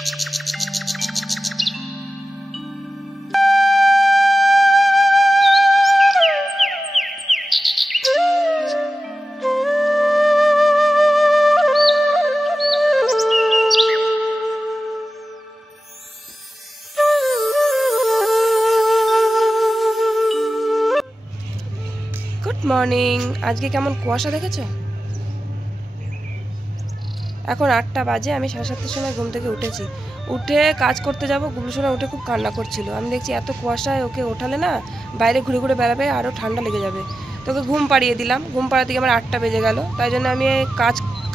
Good morning. আজকে কেমন কুয়াশা দেখেছো? এখন 8টা বাজে। আমি 7:30টার সময় ঘুম থেকে উঠেছি। উঠে কাজ করতে যাব, গুবলুসোনা উঠে খুব কান্না করছিল। আমি দেখছি এত কুয়াশায় ওকে ওঠালে না বাইরে ঘুরে ঘুরে বেড়াবে, আরও ঠান্ডা লেগে যাবে। তোকে ঘুম পাড়িয়ে দিলাম। ঘুম পাড়াতে গিয়ে আমার 8টা বেজে গেল। তাই জন্য আমি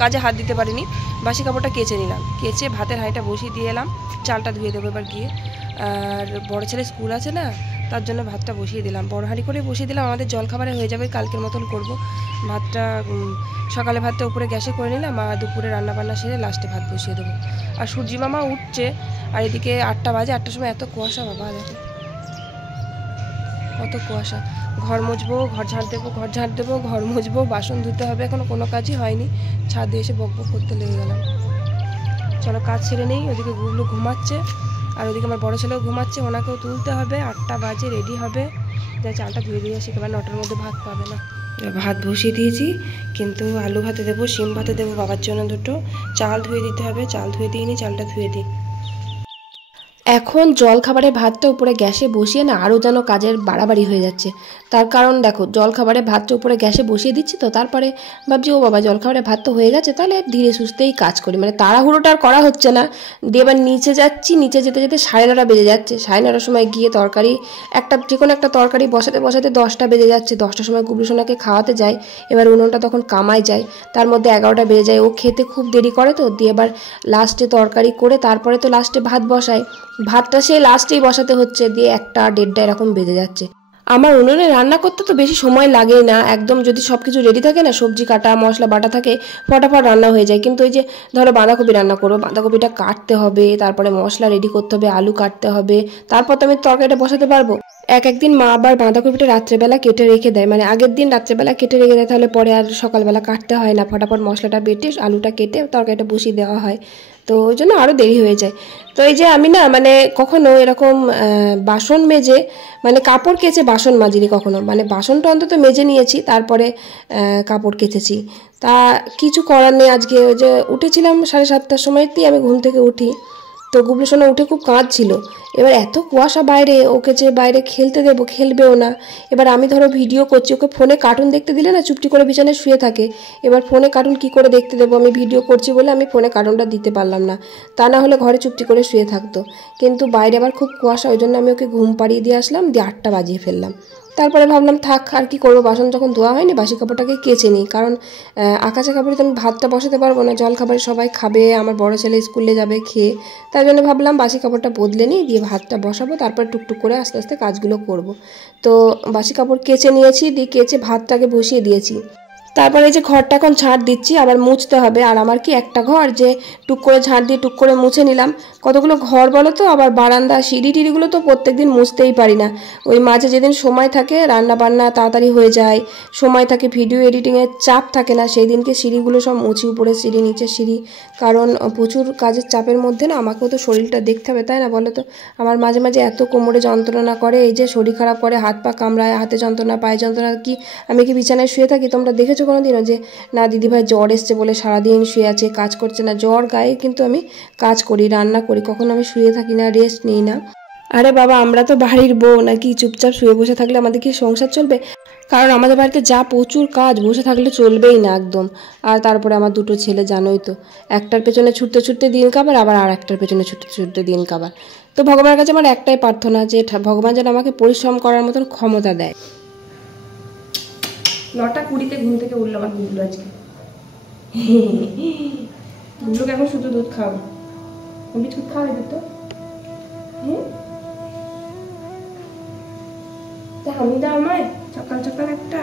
কাজে হাত দিতে পারিনি। বাসি কাপড়টা কেচে নিলাম, কেচে ভাতের হাঁড়িটা বসিয়ে দিয়ে এলাম। চালটা ধুয়ে দেবো এবার গিয়ে। আর বড় ছেলে স্কুল আছে না, তার জন্য ভাতটা বসিয়ে দিলাম, বড় হাঁড়ি করে বসিয়ে দিলাম। আমাদের জলখাবারে হয়ে যাবে, কালকের মতন করব। ভাতটা সকালে ভাতটা উপরে গ্যাসে করে নিলাম, আর দুপুরে রান্নাবান্না সেরে লাস্টে ভাত বসিয়ে দেবো। আর সূর্যি মামা উঠছে, আর এদিকে 8টা বাজে। 8টার সময় এত কুয়াশা, বাবা দেখো কত কুয়াশা। ঘর মুছবো, ঘর ঝাড় দেবো, ঘর ঝাড় দেবো, ঘর মুছবো, বাসন ধুতে হবে। এখনও কোনো কাজই হয়নি। ছাদে এসে বক বক করতে লেগে গেলাম। চলো কাজ ছেড়ে নেই। ওদিকে গুবলু ঘুমাচ্ছে, আর ওদিকে আমার বড় ছেলেও ঘুমাচ্ছে, ওনাকেও তুলতে হবে। 8টা বাজে, রেডি হবে। যা চালটা ধুয়ে দিয়ে আসি, এবার 9টার মধ্যে ভাত পাবে না। ভাত বসিয়ে দিয়েছি, কিন্তু আলু ভাতে দেবো, শিম ভাতে দেবো বাবার জন্য দুটো। চাল ধুয়ে দিতে হবে, চাল ধুয়ে দিইনি, চালটা ধুয়ে দিই। এখন জলখাবারের ভাতটা উপরে গ্যাসে বসিয়ে না আরও যেন কাজের বাড়াবাড়ি হয়ে যাচ্ছে। তার কারণ দেখো, জলখাবারের ভাতটা উপরে গ্যাসে বসিয়ে দিচ্ছি, তো তারপরে ভাবছি ও বাবা জলখাবারের ভাত তো হয়ে গেছে, তাহলে ধীরে সুস্থেই কাজ করি, মানে তাড়াহুড়োটা আর করা হচ্ছে না। দিয়ে এবার নিচে যাচ্ছি, নিচে যেতে যেতে 9:30 বেজে যাচ্ছে। 9:30 সময় গিয়ে তরকারি যে কোনো একটা তরকারি বসাতে বসাতে 10টা বেজে যাচ্ছে। 10টার সময় গুবলুসোনাকে খাওয়াতে যাই, এবার উনুনটা তখন কামাই যায়, তার মধ্যে 11টা বেজে যায়। ও খেতে খুব দেরি করে, তো দিয়ে এবার লাস্টে তরকারি করে তারপরে তো লাস্টে ভাত বসাই। ভাতটা সেই লাস্টেই বসাতে হচ্ছে, দিয়ে 1টা 1:30 এরকম বেজে যাচ্ছে। আমার উনুনে রান্না করতে তো বেশি সময় লাগেই না, একদম যদি সব কিছু রেডি থাকে না, সবজি কাটা মশলা বাটা থাকে, ফটাফট রান্না হয়ে যায়। কিন্তু ওই যে ধরো বাঁধাকপি রান্না করবো, বাঁধাকপিটা কাটতে হবে, তারপরে মশলা রেডি করতে হবে, আলু কাটতে হবে, তারপর তো আমি তরকারিটা বসাতে পারবো। একদিন মা আবার বাঁধাকপিটা রাত্রেবেলা কেটে রেখে দেয়, মানে আগের দিন রাত্রেবেলা কেটে রেখে দেয়, তাহলে পরে আর সকালবেলা কাটতে হয় না, ফটাফট মশলাটা বেটে আলুটা কেটে তরকারিটা বসিয়ে দেওয়া হয়। তো ওই জন্য আরও দেরি হয়ে যায়। তো এই যে আমি না মানে কখনো এরকম বাসন মেজে, মানে কাপড় কেচে বাসন মাজিনি কখনো, মানে বাসনটা অন্তত মেজে নিয়েছি, তারপরে কাপড় কেচেছি। তা কিছু করার নেই। আজকে ওই যে উঠেছিলাম 7:30টার সময়তেই আমি ঘুম থেকে উঠি, তো গুবলুসোনা উঠে খুব কাঁদছিল। এবার এত কুয়াশা বাইরে, ওকে যে বাইরে খেলতে দেবো, খেলবেও না। এবার আমি ধরো ভিডিও করছি, ওকে ফোনে কার্টুন দেখতে দিলে না চুপটি করে বিছানায় শুয়ে থাকে। এবার ফোনে কার্টুন কি করে দেখতে দেবো, আমি ভিডিও করছি বলে আমি ফোনে কার্টুনটা দিতে পারলাম না, তা না হলে ঘরে চুপটি করে শুয়ে থাকতো। কিন্তু বাইরে আবার খুব কুয়াশা, ওই জন্য আমি ওকে ঘুম পাড়িয়ে দিয়ে আসলাম, দিয়ে 8টা বাজিয়ে ফেললাম। তারপরে ভাবলাম থাক, আর কি করবো, বাসন যখন ধোয়া হয়নি বাসি কাপড়টাকে কেচে নিই, কারণ আকাশা কাপড়ে তো আমি ভাতটা বসাতে পারবো না, জল খাবারে সবাই খাবে, আমার বড় ছেলে স্কুলে যাবে খেয়ে। তাই জন্য ভাবলাম বাসি কাপড়টা বদলে নিই, দিয়ে ভাতটা বসাবো, তারপর টুকটুক করে আস্তে আস্তে কাজগুলো করব। তো বাসি কাপড় কেচে নিয়েছি, দিয়ে কেচে ভাতটাকে বসিয়ে দিয়েছি। তারপরে এই যে ঘরটা এখন ঝাড় দিচ্ছি, আবার মুছতে হবে। আর আমার কি একটা ঘর যে টুক করে ঝাড় দিয়ে টুক করে মুছে নিলাম, কতগুলো ঘর বলো তো। আবার বারান্দা সিঁড়ি টিড়িগুলো তো প্রত্যেকদিন মুছতেই পারি না, ওই মাঝে যেদিন সময় থাকে রান্না বান্না তাড়াতাড়ি হয়ে যায়, সময় থাকে, ভিডিও এডিটিংয়ের চাপ থাকে না, সেই দিনকে সিঁড়িগুলো সব মুছি, উপরে সিঁড়ি নিচে সিঁড়ি। কারণ প্রচুর কাজের চাপের মধ্যে না আমাকেও তো শরীরটা দেখতে হবে, তাই না বলো তো। আমার মাঝে মাঝে এত কোমরে যন্ত্রণা করে, এই যে শরীর খারাপ করে, হাত পা কামড়ায়, হাতে যন্ত্রণা, পায়ে যন্ত্রণা। কি আমি কি বিছানায় শুয়ে থাকি? তোমরা দেখেছো কোনোদিনও যে না দিদিভাই জ্বর এসছে বলে সারাদিন শুয়ে আছে, কাজ করছে না? জ্বর গায়ে কিন্তু আমি কাজ করি, রান্না করি, কখনো আমি শুয়ে থাকি না, রেস্ট নিই না। আরে বাবা, আমরা তো বাড়ির বউ নাকি, চুপচাপ শুয়ে বসে থাকলে আমাদের কি সংসার চলবে? কারণ আমাদের বাড়িতে যা প্রচুর কাজ, বসে থাকলে চলবেই না একদম। আর তারপরে আমার দুটো ছেলে জানোই তো, একটার পেছনে ছুটতে ছুটতে দিন কাবার, আবার আর একটার পেছনে ছুটতে ছুটতে দিন কাবার। তো ভগবানের কাছে আমার একটাই প্রার্থনা, যে ভগবান যেন আমাকে পরিশ্রম করার মতন ক্ষমতা দেয়। 9টা 20-তে ঘুম থেকে উঠলো আমার গুবলু আজকে। গুবলুকে এখন শুধু দুধ খাওয়াবো। বিস্কুট খাওয়াবে দুধ তো? হামিদা আমায় সকাল সকাল একটা।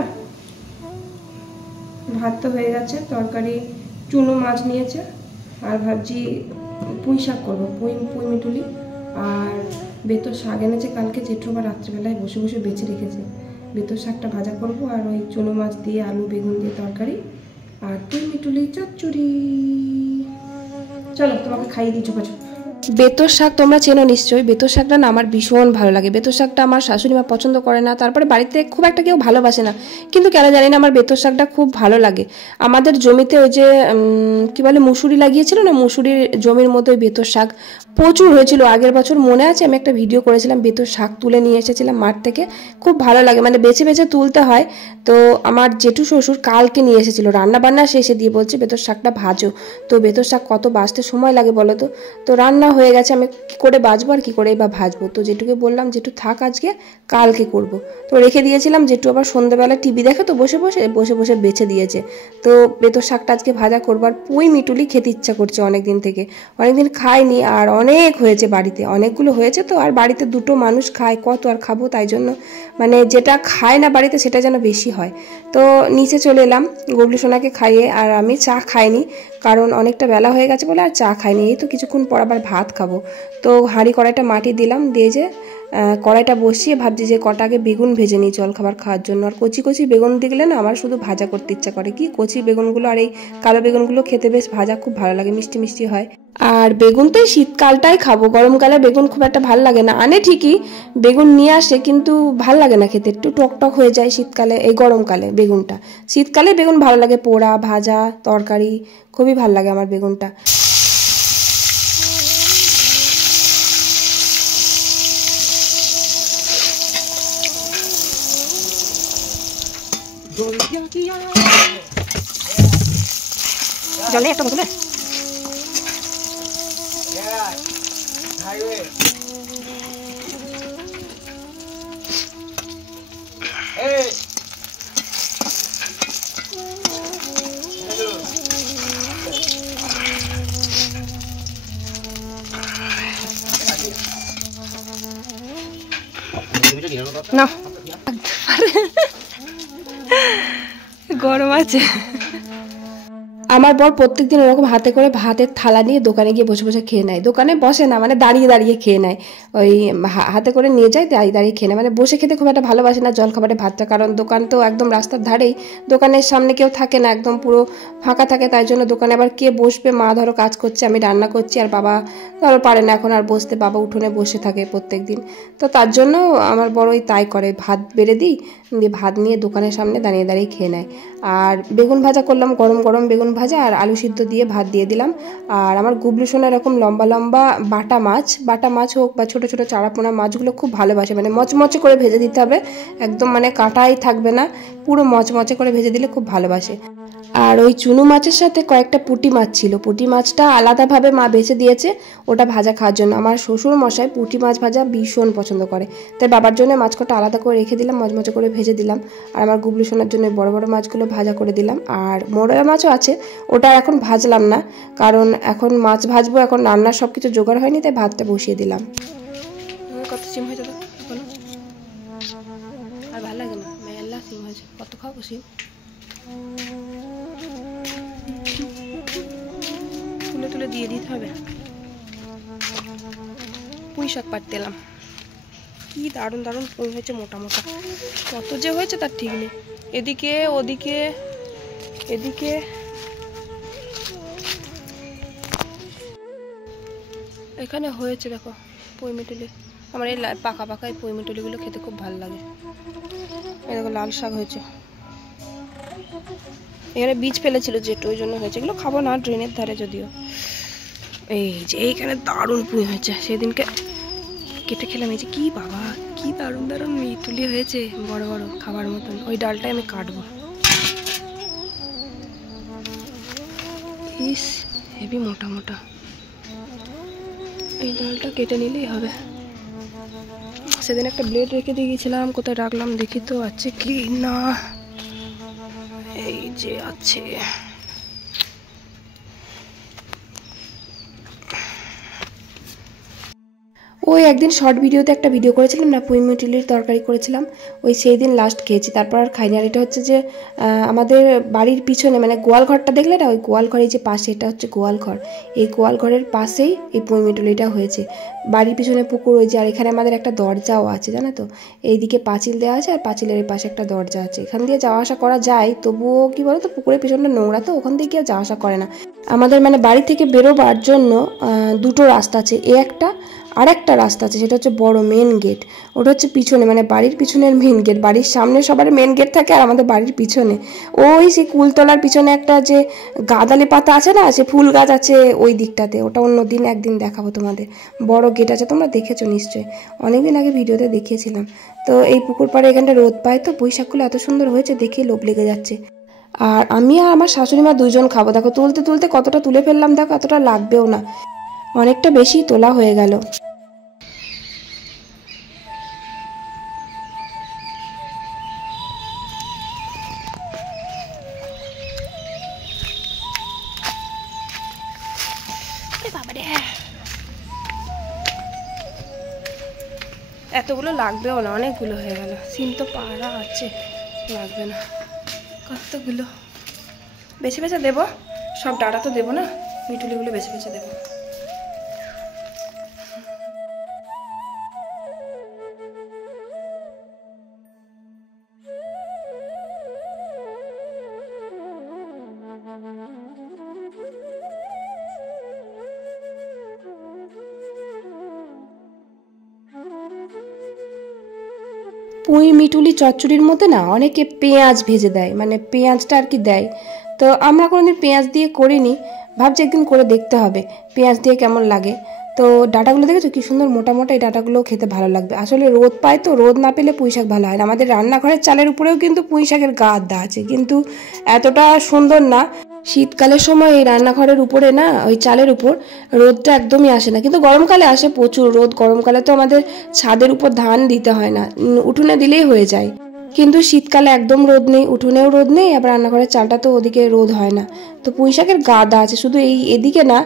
ভাত তো হয়ে গেছে, তরকারি চুনো মাছ নিয়েছে, আর ভাবছি পুঁই শাক করবো, পুঁই মিটুলি। আর বেতর শাক এনেছে কালকে জেঠু, বা রাত্রিবেলায় বসে বসে বেছে রেখেছে। বেতর শাকটা ভাজা করব, আর ওই চুনো মাছ দিয়ে আলু বেগুন দিয়ে তরকারি, আর পুঁই মিটুলি চচ্চড়ি। চলো তোমাকে খাইয়ে দিই চোপাচোপ। বেতর শাক তোমরা চেনো নিশ্চয়ই। বেতর শাকটা না আমার ভীষণ ভালো লাগে। বেতর শাকটা আমার শাশুড়ি মা পছন্দ করে না, তারপরে বাড়িতে খুব একটা কেউ ভালোবাসে না, কিন্তু কেন জানি না আমার বেতর শাকটা খুব ভালো লাগে। আমাদের জমিতে ওই যে কি বলে মুসুরি লাগিয়েছিল না, মুসুরির জমির মতো ওই বেতর শাক প্রচুর হয়েছিল আগের বছর, মনে আছে আমি একটা ভিডিও করেছিলাম, বেতর শাক তুলে নিয়ে এসেছিলাম মাঠ থেকে। খুব ভালো লাগে, মানে বেছে বেছে তুলতে হয়। তো আমার জেঠু শ্বশুর কালকে নিয়ে এসেছিল, রান্না বান্না শেষে দিয়ে বলছে বেতর শাকটা ভাজো। তো বেতর শাক কত বাজতে সময় লাগে বলো তো। তো রান্না হয়ে গেছে, আমি কী করে বাজবো আর কী করে বা ভাজবো। তো জেঠুকে বললাম জেঠু থাক আজকে, কালকে করব। তো রেখে দিয়েছিলাম, জেঠু আবার সন্ধ্যাবেলা টিভি দেখে তো বসে বসে বসে বসে বেছে দিয়েছে। তো বেতর শাকটা আজকে ভাজা করবো। আর পুঁই মিটুলি খেতে ইচ্ছা করছে অনেকদিন থেকে, অনেকদিন খাইনি, আর অনেক হয়েছে বাড়িতে, অনেকগুলো হয়েছে তো, আর বাড়িতে দুটো মানুষ খায়, কত আর খাবো, তাই জন্য মানে যেটা খায় না বাড়িতে সেটা যেন বেশি হয়। তো নিচে চলে এলাম গুবলু সোনাকে খাইয়ে, আর আমি চা খাইনি কারণ অনেকটা বেলা হয়ে গেছে বলে আর চা খাইনি। এই তো কিছুক্ষণ পর আবার ভাত খাবো। তো হাঁড়ি কড়াইটা মাটি দিলাম, দিয়ে যে কড়াইটা বসিয়ে ভাবছি যে কটা আগে বেগুন ভেজে নিই জল খাবার খাওয়ার জন্য। আর কচি কচি বেগুন দেখলে না আমার শুধু ভাজা করতে ইচ্ছা করে, কি কচি বেগুনগুলো আর এই কালো বেগুনগুলো খেতে বেশ ভাজা খুব ভালো লাগে, মিষ্টি মিষ্টি হয়। আর বেগুন তো এই শীতকালটাই খাবো, গরমকালে বেগুন খুব একটা ভাল লাগে না। আনে ঠিকই, বেগুন নিয়ে আসে, কিন্তু ভাল লাগে না খেতে, একটু টক টক হয়ে যায় শীতকালে, এই গরমকালে বেগুনটা। শীতকালে বেগুন ভালো লাগে, পোড়া ভাজা তরকারি খুবই ভাল লাগে আমার বেগুনটা। জলে একটা বোতলে না গরম আছে। আমার বর প্রত্যেকদিন ওরকম হাতে করে ভাতের থালা নিয়ে দোকানে গিয়ে বসে বসে খেয়ে নেয়। দোকানে বসে না, মানে দাঁড়িয়ে দাঁড়িয়ে খেয়ে নেয়, ওই হাতে করে নিয়ে যায়, দাঁড়িয়ে দাঁড়িয়ে খেয়ে নেয়। মানে বসে খেতে খুব একটা ভালোবাসে না জলখাবারে ভাতটা, কারণ দোকান তো একদম রাস্তার ধারেই, দোকানের সামনে কেউ থাকে না, একদম পুরো ফাঁকা থাকে, তাই জন্য দোকানে আবার কে বসবে। মা ধরো কাজ করছে, আমি রান্না করছি, আর বাবা ধরো পারে না এখন আর বসতে, বাবা উঠোনে বসে থাকে প্রত্যেক দিন। তো তার জন্য আমার বড়ই তাই করে, ভাত বেড়ে দিই, দিয়ে ভাত নিয়ে দোকানের সামনে দাঁড়িয়ে দাঁড়িয়ে খেয়ে নেয়। আর বেগুন ভাজা করলাম, গরম গরম বেগুন ভাজা আর আলু সিদ্ধ দিয়ে ভাত দিয়ে দিলাম। আর আমার গুবলু সোনা এরকম লম্বা লম্বা বাটা মাছ হোক বা ছোট ছোট চারাপোনা মাছগুলো খুব ভালোবাসে, মানে মচমচে করে ভেজে দিতে হবে, একদম মানে কাঁটাই থাকবে না, পুরো মচমচে করে ভেজে দিলে খুব ভালোবাসে। আর ওই চুনো মাছের সাথে কয়েকটা পুঁটি মাছ ছিল, পুঁটি মাছটা আলাদাভাবে মা বেছে দিয়েছে ওটা ভাজা খাওয়ার জন্য। আমার শ্বশুর মশাই পুঁটি মাছ ভাজা ভীষণ পছন্দ করে, তাই বাবার জন্য মাছ কটা আলাদা করে রেখে দিলাম, মচমচে করে ভেজে দিলাম। আর আমার গুবলু সোনার জন্য বড় বড় মাছগুলো ভাজা করে দিলাম। আর মোরলা মাছও আছে, ওটা এখন ভাজলাম না, কারণ এখন মাছ ভাজবো, এখন রান্নার সব কিছু জোগাড় হয়নি, তাই ভাতটা বসিয়ে দিলাম। কত সিম হয়েছে তো আর ভালো লাগে না, মেলা সিম হয়েছে, কত খাবো সিম। তুলে তুলে দিয়ে দিতে হবে। পুঁই শাক পাড়তে এলাম, কি দারুণ দারুণ পুঁই হয়েছে, মোটা মোটা, কত যে হয়েছে তার ঠিক নেই, এদিকে ওদিকে এদিকে। এখানে হয়েছে দেখো পুঁই মিটুলি, আমার এই পাকা পাকা এই পুঁই মিটুলিগুলো খেতে খুব ভালো লাগে। এই দেখো লাল শাক হয়েছে, এখানে বীজ ফেলেছিল যেটা, ওই জন্য হয়েছে, এগুলো খাবো না, ড্রেনের ধারে যদিও। এই যে এইখানে দারুণ পুঁই হয়েছে, সেদিনকে কেটে খেলাম, এই যে কি বাবা, কি দারুণ দারুণ মিটুলি হয়েছে, বড় বড় খাবার মতন। ওই ডালটাই আমি কাটবো, ইস হেভি মোটা মোটা, এই ডালটা কেটে নিলেই হবে। সেদিন একটা ব্লেড রেখে দিয়ে গেছিলাম, কোথায় রাখলাম দেখি তো, আছে কি না, এই যে আছে। ওই একদিন শর্ট ভিডিওতে একটা ভিডিও করেছিলাম না, পুঁই মিটুলির তরকারি করেছিলাম, ওই সেই দিন লাস্ট খেয়েছি, তারপর আর খাইনি। আর এটা হচ্ছে যে আমাদের বাড়ির পিছনে মানে গোয়াল ঘরটা দেখলে না, ওই গোয়াল ঘরের যে পাশে, এটা হচ্ছে গোয়াল ঘর, এই গোয়াল ঘরের পাশেই এই পুঁই মিটুলিটা হয়েছে। বাড়ির পিছনে পুকুর ওই যে, আর এখানে আমাদের একটা দরজাও আছে জানো তো, এইদিকে পাঁচিল দেওয়া আছে আর পাঁচিলের এই পাশে একটা দরজা আছে, এখান দিয়ে যাওয়া আসা করা যায়, তবুও কি বলো তো পুকুরের পিছনটা নোংরা তো, ওখান দিয়ে কেউ যাওয়া আসা করে না। আমাদের মানে বাড়ি থেকে বেরোবার জন্য দুটো রাস্তা আছে, এ একটা আর একটা রাস্তা আছে, সেটা হচ্ছে বড় মেন গেট, ওটা হচ্ছে পিছনে মানে বাড়ির পিছনের মেন গেট। বাড়ির সামনে সবার মেন গেট থাকে, আর আমাদের বাড়ির পিছনে ওই সেই কুলতলার পিছনে একটা যে গাঁদালি পাতা আছে না, সে ফুল গাছ আছে ওই দিকটাতে, ওটা অন্য দিন একদিন দেখাবো তোমাদের। বড় গেট আছে, তোমরা দেখেছো নিশ্চয়ই, অনেকদিন আগে ভিডিওতে দেখিয়েছিলাম। তো এই পুকুর পাড়ে এখানটা রোদ পায় তো, পুঁইশাকগুলো এত সুন্দর হয়েছে দেখে লোভ লেগে যাচ্ছে। আর আমি আর আমার শাশুড়ি মা দুজন খাবো। দেখো তুলতে তুলতে কতটা তুলে ফেললাম, দেখো এতটা লাগবেও না, অনেকটা বেশি তোলা হয়ে গেল। এতগুলো লাগবেও না, অনেকগুলো হয়ে গেল, সিম তো পাড়া আছে, লাগবে না। কতগুলো বেছে বেছে দেবো, সব ডাঁটা তো দেবো না, মিটুলিগুলো বেছে বেছে দেবো। পুঁই মিটুলি চচ্চড়ির মধ্যে না অনেকে পেঁয়াজ ভেজে দেয়, মানে পেঁয়াজটা আর কি দেয়, তো আমরা কোনোদিন পেঁয়াজ দিয়ে করিনি, ভাবছি একদিন করে দেখতে হবে পেঁয়াজ দিয়ে কেমন লাগে। তো ডাঁটাগুলো দেখেছো কি সুন্দর মোটা মোটা, এই ডাঁটাগুলো খেতে ভালো লাগবে। আসলে রোদ পায় তো, রোদ না পেলে পুঁইশাক ভালো হয় না। আমাদের রান্নাঘরের চালের উপরেও কিন্তু পুঁইশাকের গাদা আছে, কিন্তু এতটা সুন্দর না। শীতকালের সময় এই রান্নাঘরের উপরে না, ওই চালের উপর রোদটা একদমই আসে না, কিন্তু গরমকালে আসে প্রচুর রোদ। গরমকালে তো আমাদের ছাদের উপর ধান দিতে হয় না, উঠোনে দিলেই হয়ে যায়, কিন্তু শীতকালে একদম রোদ নেই, উঠোনেও রোদ নেই, আবার রান্নাঘরের চালটা তো ওদিকে রোদ হয় না। তো পুঁইশাকের গাদা আছে, শুধু এই এদিকে না,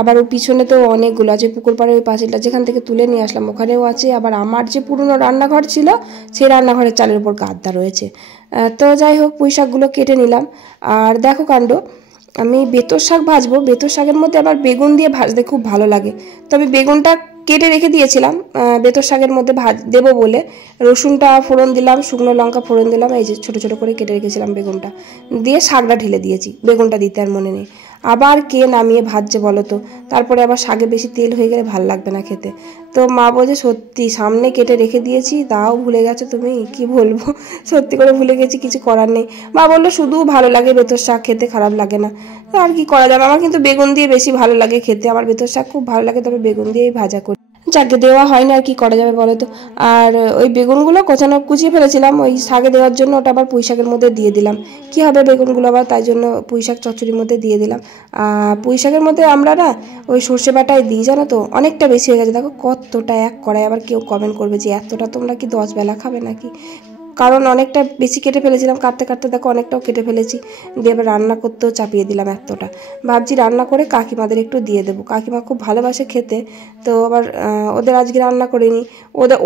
আবার ওই পিছনে তো অনেকগুলো আছে, পুকুর পাড়ের ওই পাঁচিলটা যেখান থেকে তুলে নিয়ে আসলাম ওখানেও আছে, আবার আমার যে পুরনো রান্নাঘর ছিল সেই রান্নাঘরের চালের উপর গাদা রয়েছে। তো যাই হোক পুঁইশাকগুলো কেটে নিলাম। আর দেখো কাণ্ড, আমি বেতর শাক ভাজবো, বেতর শাকের মধ্যে আবার বেগুন দিয়ে ভাজতে খুব ভালো লাগে, তো আমি বেগুনটা কেটে রেখে দিয়েছিলাম বেতর শাকের মধ্যে দেবো বলে। রসুনটা ফোড়ন দিলাম, শুকনো লঙ্কা ফোড়ন দিলাম, এই যে ছোটো ছোটো করে কেটে রেখেছিলাম বেগুনটা দিয়ে শাকটা ঢেলে দিয়েছি, বেগুনটা দিতে আর মনে নেই। আবার কে নামিয়ে ভাজছে বলো তো, তারপরে আবার শাকে বেশি তেল হয়ে গেলে ভাল লাগবে না খেতে। তো মা বলছে সত্যি সামনে কেটে রেখে দিয়েছি, তাও ভুলে গেছো তুমি, কি বলবো, সত্যি করে ভুলে গেছি, কিছু করার নেই। মা বললো শুধু ভালো লাগে বেতর শাক খেতে, খারাপ লাগে না, আর কি করা যাবে। আমার কিন্তু বেগুন দিয়ে বেশি ভালো লাগে খেতে, আমার বেতর শাক খুব ভালো লাগে, তবে বেগুন দিয়েই ভাজা করি। যাকে দেওয়া হয় না, আর কি করা যাবে বলো তো। আর ওই বেগুনগুলো কুচিয়ে ফেলেছিলাম ওই শাকে দেওয়ার জন্য, ওটা আবার পুঁই শাকের মধ্যে দিয়ে দিলাম, কি হবে বেগুনগুলো আবার, তাই জন্য পুঁই শাক চচ্চড়ির মধ্যে দিয়ে দিলাম। আর পুঁই শাকের মধ্যে আমরা না ওই সর্ষে বাটায় দিই জানো তো, অনেকটা বেশি হয়ে গেছে, দেখো কতটা এক কড়াই। আবার কেউ কমেন্ট করবে যে এতটা তোমরা কি 10 বেলা খাবে নাকি, কারণ অনেকটা বেশি কেটে ফেলেছিলাম, কাটতে কাটতে দেখো অনেকটাও কেটে ফেলেছি, দিয়ে এবার রান্না করতেও চাপিয়ে দিলাম এতটা। ভাবছি রান্না করে কাকিমাদের একটু দিয়ে দেবো, কাকিমা খুব ভালোবাসে খেতে, তো আবার ওদের আজকে রান্না করিনি,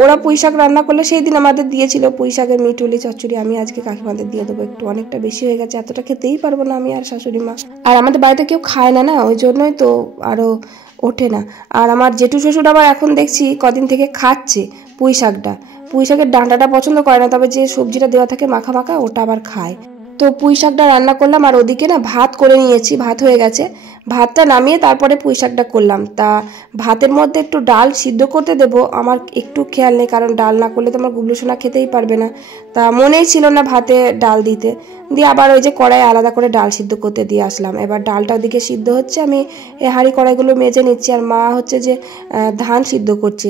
ওরা পুঁইশাক রান্না করলে সেই দিন আমাদের দিয়েছিল পুঁইশাকের মিটুলি চচ্চড়ি, আমি আজকে কাকিমাদের দিয়ে দেবো একটু, অনেকটা বেশি হয়ে গেছে, এতটা খেতেই পারবো না আমি আর শাশুড়ি মা, আর আমাদের বাড়িতে কেউ খায় না, ওই জন্যই তো আরও ওঠে না। আর আমার জেঠু শ্বশুর আবার এখন দেখছি কদিন থেকে খাচ্ছে পুঁইশাকটা, পুঁইশাকের ডাঁটাটা পছন্দ করে না, তবে যে সবজিটা দেওয়া থাকে মাখা মাখা ওটা আবার খায়। তো পুঁইশাকটা রান্না করলাম, আর ওদিকে না ভাত করে নিয়েছি, ভাত হয়ে গেছে, ভাতটা নামিয়ে তারপরে পুঁইশাকটা করলাম। তা ভাতের মধ্যে একটু ডাল সিদ্ধ করতে দেবো, আমার একটু খেয়াল নেই, কারণ ডাল না করলে তো আমার গুবলু সোনা খেতেই পারবে না, তা মনেই ছিল না ভাতে ডাল দিতে, দিয়ে আবার ওই যে কড়াই আলাদা করে ডাল সিদ্ধ করতে দিয়ে আসলাম। এবার ডালটা ওদিকে সিদ্ধ হচ্ছে, আমি এই হাঁড়ি কড়াইগুলো মেজে নিচ্ছি, আর মা হচ্ছে যে ধান সিদ্ধ করছে,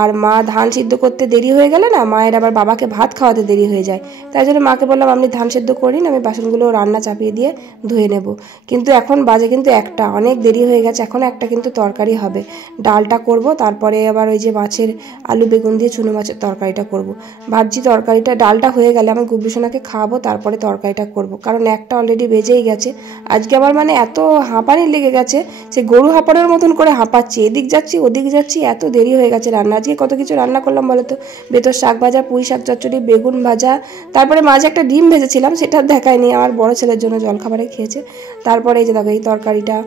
আর মা ধান সিদ্ধ করতে দেরি হয়ে গেলে না মায়ের আবার বাবাকে ভাত খাওয়াতে দেরি হয়ে যায়, তাই জন্য মাকে বললাম আপনি ধান সিদ্ধ করিন, আমি বাসনগুলো রান্না চাপিয়ে দিয়ে ধুয়ে নেব। কিন্তু এখন বাজে কিন্তু একটা, অনেক দেরি হয়ে গেছে, এখন একটা কিন্তু তরকারি হবে, ডালটা করব, তারপরে আবার ওই যে মাছের আলু বেগুন দিয়ে চুনো মাছের তরকারিটা করব। ভাবছি তরকারিটা ডালটা হয়ে গেলে আমি গুবলু সোনাকে খাওয়াবো, তারপরে তরকারিটা একটা করব, কারণ একটা অলরেডি বেজেই গেছে। আজকে আমার মানে এত হাঁপানি লেগে গেছে, সে গরু হাঁপানোর মতন করে হাঁপাচ্ছি, এদিক যাচ্ছি ওদিক যাচ্ছি, এত দেরি হয়ে গেছে রান্না। আজকে কত কিছু রান্না করলাম বলো তো, বেতর শাক ভাজা, পুঁই শাক চচ্চড়ি, বেগুন ভাজা, তারপরে মাঝে একটা ডিম ভেজেছিলাম, সেটা দেখায়নি, আমার বড় ছেলের জন্য জলখাবারে খেয়েছে। তারপরে এই যে দেখো এই তরকারিটা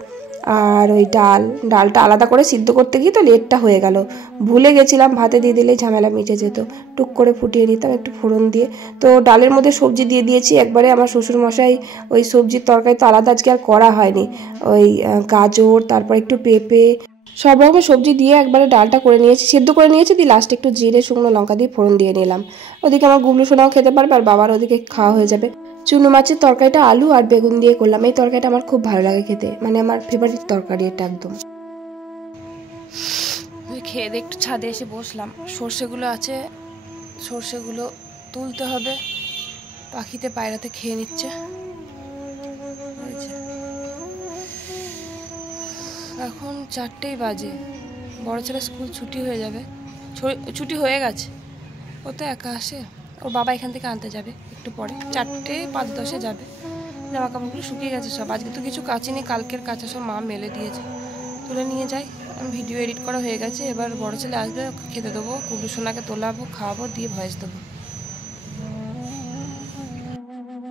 আর ওই ডালটা আলাদা করে সিদ্ধ করতে গিয়ে তো লেটটা হয়ে গেল, ভুলে গেছিলাম, ভাতে দিয়ে দিলেই ঝামেলা মিটে যেত, টুক করে ফুটিয়ে নিতাম একটু ফোড়ন দিয়ে। তো ডালের মধ্যে সবজি দিয়ে দিয়েছি একবারে, আমার শ্বশুরমশাই ওই সবজির তরকারি তো আলাদা আজকে আর করা হয়নি, ওই গাজর, তারপর একটু পেঁপে, সব রকম সবজি দিয়ে একবারে ডালটা করে নিয়েছি, সেদ্ধ করে নিয়েছি, দিয়ে লাস্টে একটু জিরে শুকনো লঙ্কা দিয়ে ফোড়ন দিয়ে নিলাম। ওদিকে আমার গুবলু সোনাও খেতে পারবে আর বাবার ওদিকে খাওয়া হয়ে যাবে। চুনো মাছের তরকারিটা আলু আর বেগুন দিয়ে করলাম, এই তরকারিটা আমার খুব ভালো লাগে খেতে, মানে আমার ফেভারিট তরকারি এটা একদম। খেয়ে দিয়ে একটু ছাদে এসে বসলাম, সর্ষেগুলো আছে, সর্ষেগুলো তুলতে হবে, পাখিতে পায়রাতে খেয়ে নিচ্ছে। এখন 4টেই বাজে, বড় ছেলে স্কুল ছুটি হয়ে যাবে, ছুটি হয়ে গেছে, ও তো একা আসে, ওর বাবা এখান থেকে আনতে যাবে একটু পরে, 4টে 5-10 যাবে। জামা কাপড়গুলো শুকিয়ে গেছে সব, আজকে তো কিছু কাচিনি, কালকের কাঁচা সব মা মেলে দিয়েছে, তুলে নিয়ে যাই। ভিডিও এডিট করা হয়ে গেছে, এবার বড় ছেলে আসবে, খেতে দেবো, কুলু সোনাকে তোলাবো, খাওয়াবো, দিয়ে ভয়েস দেবো।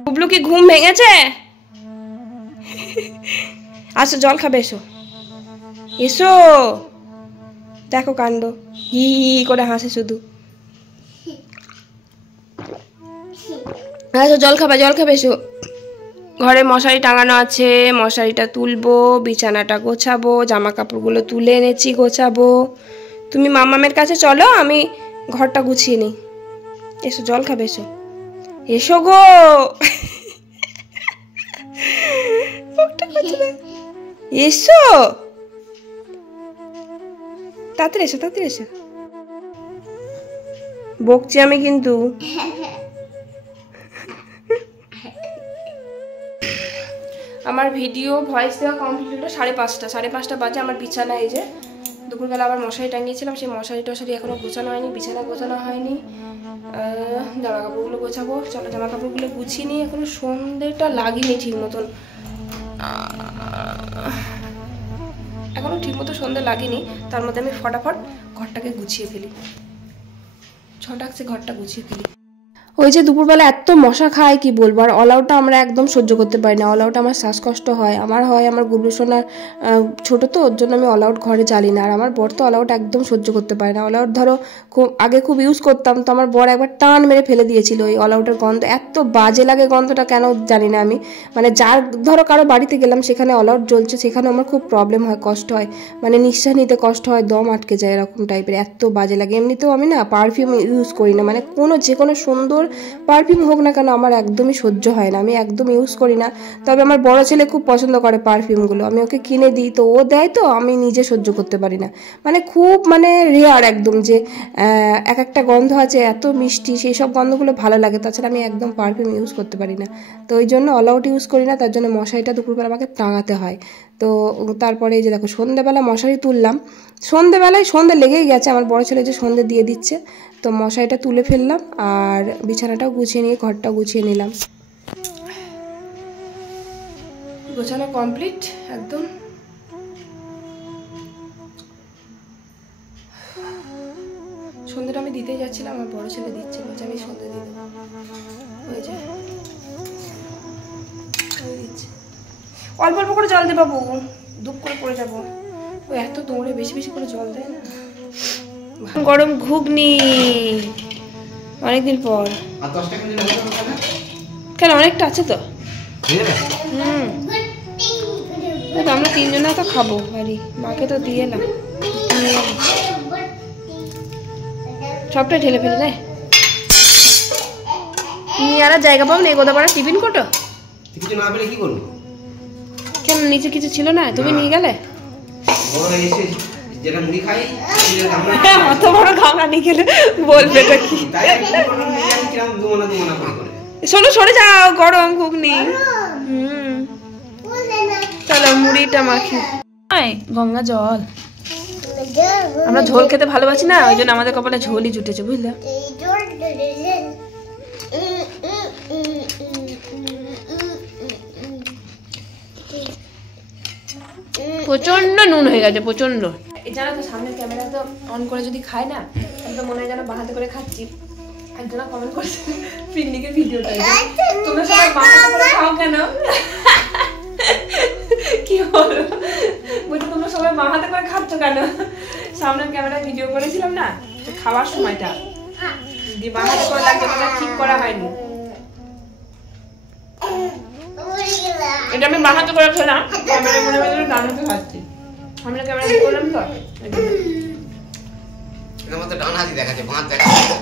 কুবলু কি ঘুম ভেঙেছে? আসো জল খাবে, এসো এসো, দেখো কাণ্ড, হি করে হাসে শুধু। আসো জল খাবে এসো। ঘরে মশারি টাঙানো আছে, মশারিটা তুলবো, বিছানাটা গোছাবো, জামা কাপড়গুলো তুলে এনেছি গোছাবো। তুমি মামামের কাছে চলো, আমি ঘরটা গুছিয়ে নিই। এসো জল খাবে, এসো এসো গো। এসো তাড়াতাড়ি এসো, বকছি আমি কিন্তু। আমার ভিডিও ভয়েস দেওয়া কমপ্লিট হলো 5:30 বাজে। আমার বিছানা, এই যে দুপুরবেলা আবার মশারি টাঙিয়েছিলাম, সেই মশারি টশারি এখনো গোছানো হয়নি, বিছানা গোছানো হয়নি, জামা কাপড়গুলো গোছাবো। চলো জামা কাপড়গুলো গুছিয়ে নিই, এখনো সন্ধ্যেটা লাগিনি ঠিক মতন, এখনো ঠিক মতো সন্ধ্যে লাগেনি, তার মধ্যে আমি ফটাফট ঘরটাকে গুছিয়ে ফেলি, ছটাকছে ঘরটা গুছিয়ে ফেলি। ওই যে দুপুরবেলা এত মশা খায় কি বলবো, আর অল আউটটা আমরা একদম সহ্য করতে পারি না, অল আউট আমার শ্বাসকষ্ট হয়, আমার গুবলু সোনার ছোটো তো, ওর জন্য আমি অল আউট ঘরে চালি না, আর আমার বর তো অল আউট একদম সহ্য করতে পারে না। অল আউট ধরো আগে খুব ইউজ করতাম, তো আমার বর একবার টান মেরে ফেলে দিয়েছিল, ওই অল আউটের গন্ধ এত বাজে লাগে, গন্ধটা কেন জানি না আমি, মানে যার ধরো কারো বাড়িতে গেলাম সেখানে অল আউট জ্বলছে, সেখানে আমার খুব প্রবলেম হয়, কষ্ট হয়, মানে নিঃশ্বাস নিতে কষ্ট হয়, দম আটকে যায়, এরকম টাইপের, এত বাজে লাগে। এমনিতেও আমি না পারফিউম ইউজ করি না, মানে যে কোনো সুন্দর পারফিউম হোক না কেন আমার একদমই সহ্য হয় না, আমি একদম ইউজ করি না। তবে আমার বড় ছেলে খুব পছন্দ করে পারফিউমগুলো, আমি ওকে কিনে দিই, তো ও দেয়, তো আমি নিজে সহ্য করতে পারি না, মানে খুব রেয়ার একদম, যে একটা গন্ধ আছে এত মিষ্টি, সেই সব গন্ধগুলো ভালো লাগে, তাছাড়া আমি একদম পারফিউম ইউজ করতে পারি না, তো ওই জন্য অল আউট ইউজ করি না, তার জন্য মশারিটা দুপুরবেলা আমাকে টাঙাতে হয়। তো তারপরে এই যে দেখো সন্ধ্যেবেলা মশারি তুললাম, সন্ধ্যে লেগেই গেছে, আমার বড় ছেলে যে সন্ধ্যে দিয়ে দিচ্ছে, তো মশারিটা তুলে ফেললাম, আর বিছানাটাও গুছিয়ে নিয়ে ঘরটাও গুছিয়ে নিলাম, গোছানো কমপ্লিট একদম। সন্ধ্যেটা আমি দিতেই যাচ্ছিলাম, আমার বড় ছেলে দিচ্ছে, বলছে আমি সন্ধ্যে দিয়ে দেবো, ওই যে দিচ্ছে, অল্প অল্প করে জল দে বাবু, দুপ করে পড়ে যাবো, ও এত দৌড়ে বেশি বেশি করে জল দেয় না। গরম ঘুগনি অনেকদিন পর, কেন অনেকটা আছে তো, আমরা 3 জনা তো খাবো, বাড়ি মাকে তো দিয়ে এলাম, সবটাই ঢেলে ফেলে দেয়, নিয়ে আর জায়গা পাবো না, গোদা পাড়া টিফিন কোটো কেন, নিচে কিছু ছিল না, তুমি নিয়ে গেলে, অত বড় গামলা নিয়ে গেলে বলবে কি, শোনো সরে যাও, গরম ঘুগনি, চলো মুড়িটা মাখি, গঙ্গা জল, আমরা ঝোল খেতে ভালোবাসি না, ওই জন্য আমাদের কপালে ঝোলই জুটেছে, বুঝলে। প্রচন্ড নুন হয়ে গেছে, প্রচন্ড। জানো তো সামনের ক্যামেরা তো অন করে যদি খাই না, আমি তো মনে হয় যেন বাহাতে করে খাচ্ছি। একজনা কমেন্ট করছে পিকনিকের ভিডিওটা, তোমরা সবাই বাহাতে করে খাও কেন? কি হলো বলছি, তোমরা সবাই বাহাতে করে খাচ্ছ কেন? সামনের ক্যামেরায় ভিডিও করেছিলাম না খাওয়ার সময়টা, দিয়ে বাহাতে করে লাগছে, ওটা ঠিক করা হয়নি। এটা আমি বাহাতে করে খেলাম, ক্যামেরা মনে হয় ডান হাতে খাচ্ছি। আমরা ক্যামেরা করলাম তো এর মধ্যে ডান হাতই দেখাচ্ছে, বাঁ হাত দেখাচ্ছে।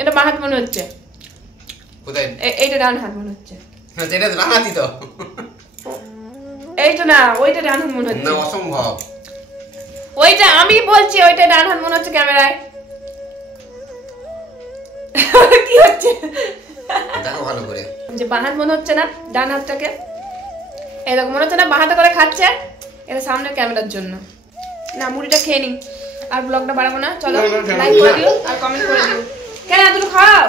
এটা বাঁ হাত মনে হচ্ছে। কোথায়? এইটা ডান হাত মনে হচ্ছে। না, এটা তো ডান হাতই তো। এইটা না, ওইটা ডান হাত মনে হচ্ছে। না, অসম্ভব। ওইটা আমি বলছি, ওইটা ডান হাত মনে হচ্ছে ক্যামেরায়। কি হচ্ছে দেখো ভালো করে, যে বাঁ হাত মনে হচ্ছে না, ডান হাতটাকে এরকম মনে হচ্ছে না বাঁ হাতে করে খাচ্ছে। এটা সামনের ক্যামেরার জন্য। না, মুড়িটা খেয়ে নি, আর ব্লগটা বাড়াবো না। চলো লাইক করে দিও আর কমেন্ট করে দিও। কেন এতটুকু খাও?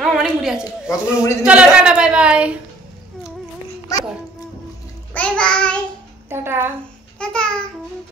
আমার অনেক মুড়ি আছে। কতগুলো মুড়ি দিবি? চলো tata, bye bye. Bye bye, tata. Tata.